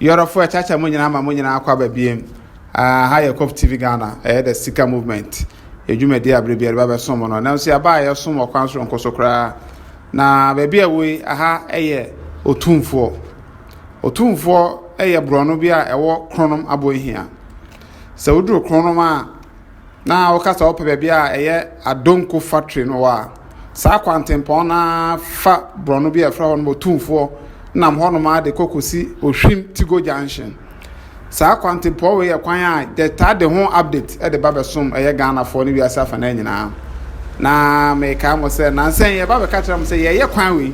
Yorofo chacha mo nyina ma mo nyina akwa ba biem ha COVTVGHANA the Sika movement edwumadi abrebia ba besom no na so aba ye som okwan so nkoso kra na ba bia we aha otumfo brono bia ewo kronom abohia se woduro kronom a na wokasa opa ba bia adonko factory no wa sa kwantempon na fa brono bia fra hono otumfo nam hono ma de kokosi ohwim tigo junction sa kwantempon we kwan a de ho update de babesom Ghana for ni wiasa fa na nyina na me ka mo se na nsen ye babe ka kira mo se ye kwan we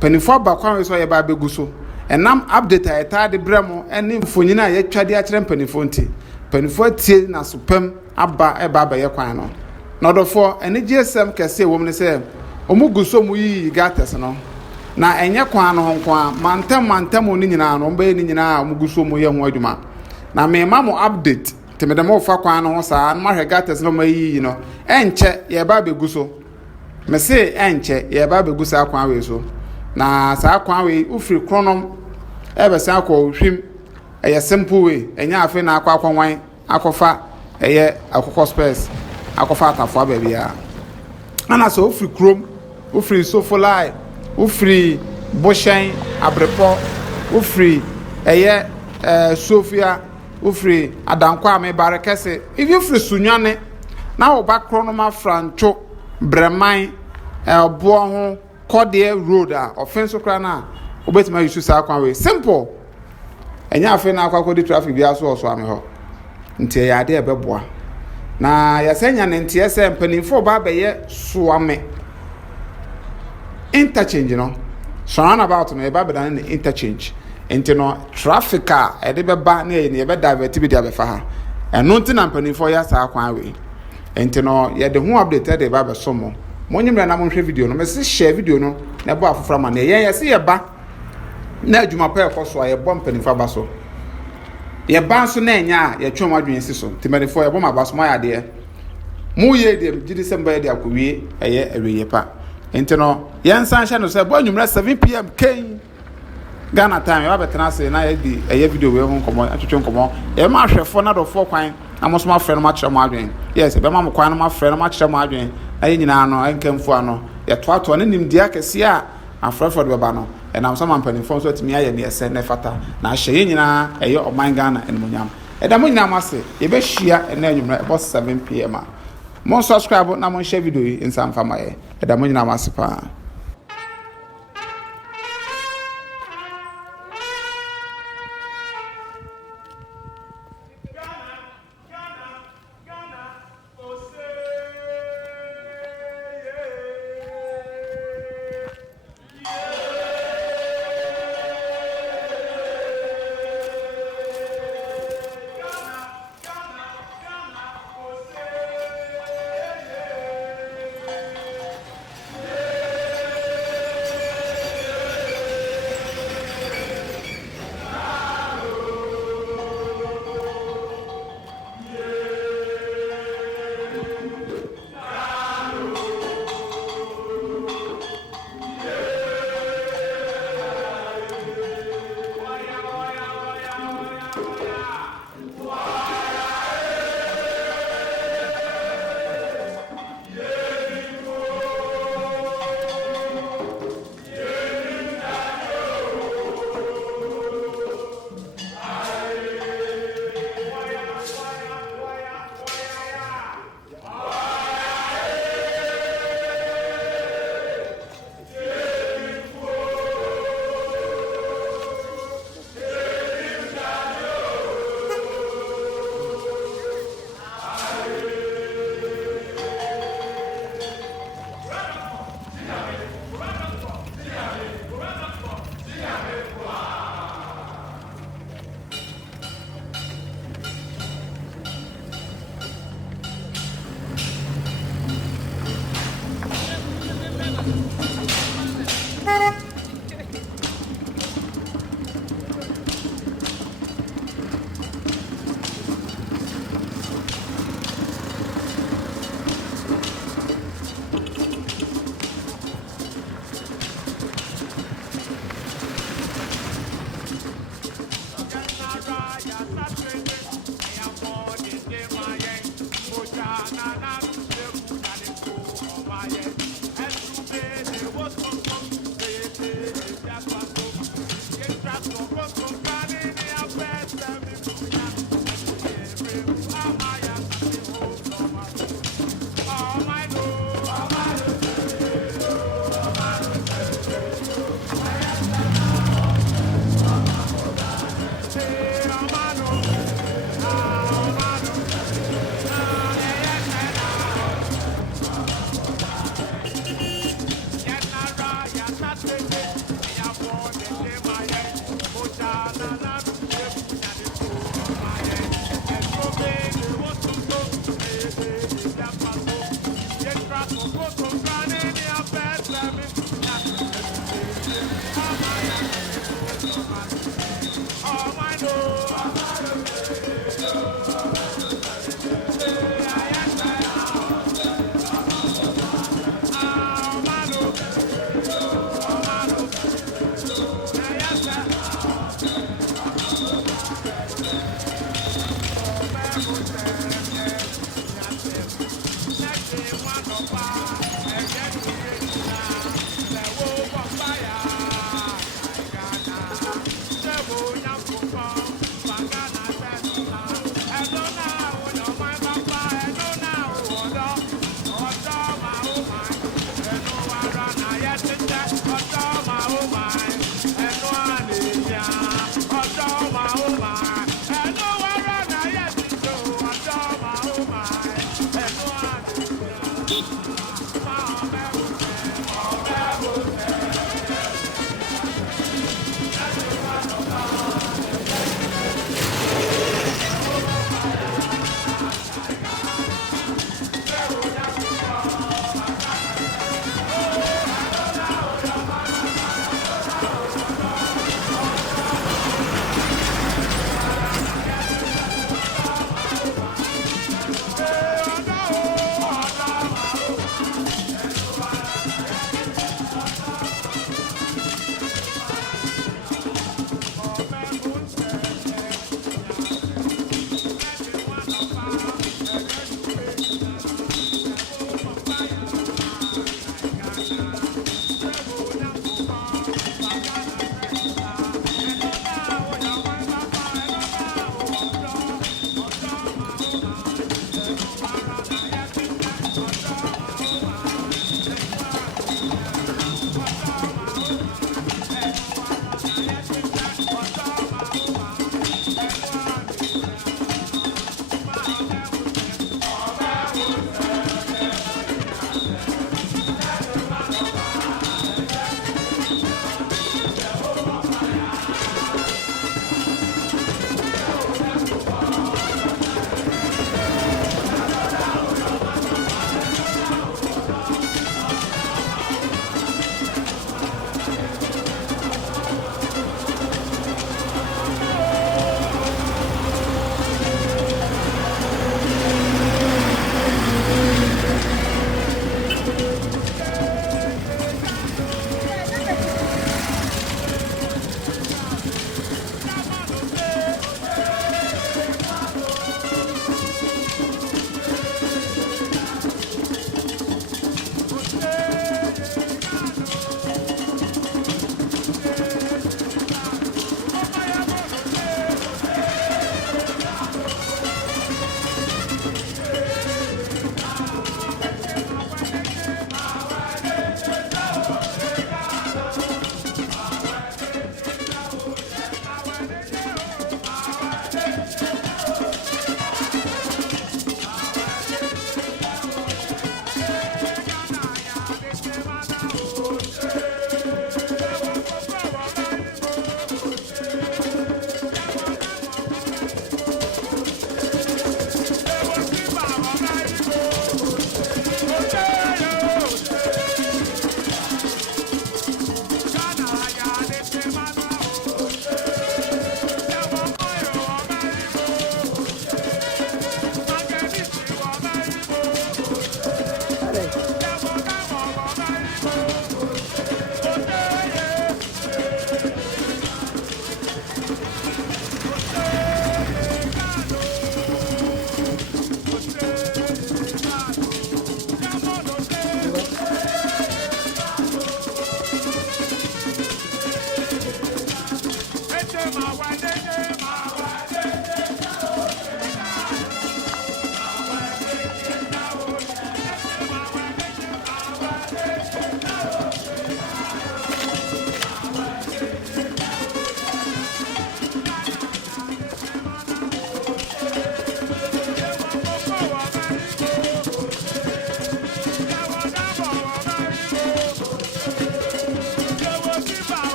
panifo ba kwan we so ye ba begu so enam update de bremo ene mfonyina ye twade a kire panifo nti panifo tie na sopam aba ba ye kwan no na odofo ene GSM kese wo me se omuguso mu yi gates no na enye kwan no ho kwan mantem oni nyina no mba ni nyina omuguso mu ye ho adwuma na me ma mo update temede mo fa kwan no ho saa ma hwe gates no ma yi no enche ye ba beguso me se enche ye ba beguso akwan we so na saa kwan we ufiri kronom ebe se akwa hwim simple way enya afi na akwa akwanwan akofa akokɔ space akofa atafo ababia ana so ufiri krom ufiri sofolai ufiri boshen abrepo ufiri sofia ufiri adankwa me barekese if you free sunwane na oba kronoma francho breman bo ho kode road a offense kra na obetima yusu sa akwan we simple enya afi na akwa traffic bia so ame ho ntie ya de ebeboa na ya senya ne ntie se mpanimfo ba beye suame interchange no so about no e ba bedan interchange enti no traffic a e de beba na ye be divert bi de abefa ha eno nti na mpanimfo ya sa akwan we enti no ye de ho update de ba be somo monyimra na mo hwe video no me se share video no na bo afofra ma na ye se ye ba na adwuma pa ekoso a ye bom mpanimfo ba so ye ban so na enya ye twom adwen si so timanifo ye bom abaso ma ya de mu ye de gidi semba ye de akowie aweye pa enti no ye nsan hye no se bo anwumra 7 pm ken Ghana time wa betena se na ye di video we ho komo atwetwe komo ye ma hwefo na do fo kwan na mo so ma frɛ no ma kyerɛ mo adwen yes be ma mo kwan no ma frɛ no ma kyerɛ mo adwen ayi nyina no enkemfo ano ye toato ne nim dia kese a afrɛfo de beba no enam so mampanifo so timi aye ne ese ne fata na ahye nyina oman Ghana enmonyam eda mo nyina mase ye be hia ena anwumra about 7 pm a mo subscribe na mo share video yi insam fama ye eda mo nyina mase pa.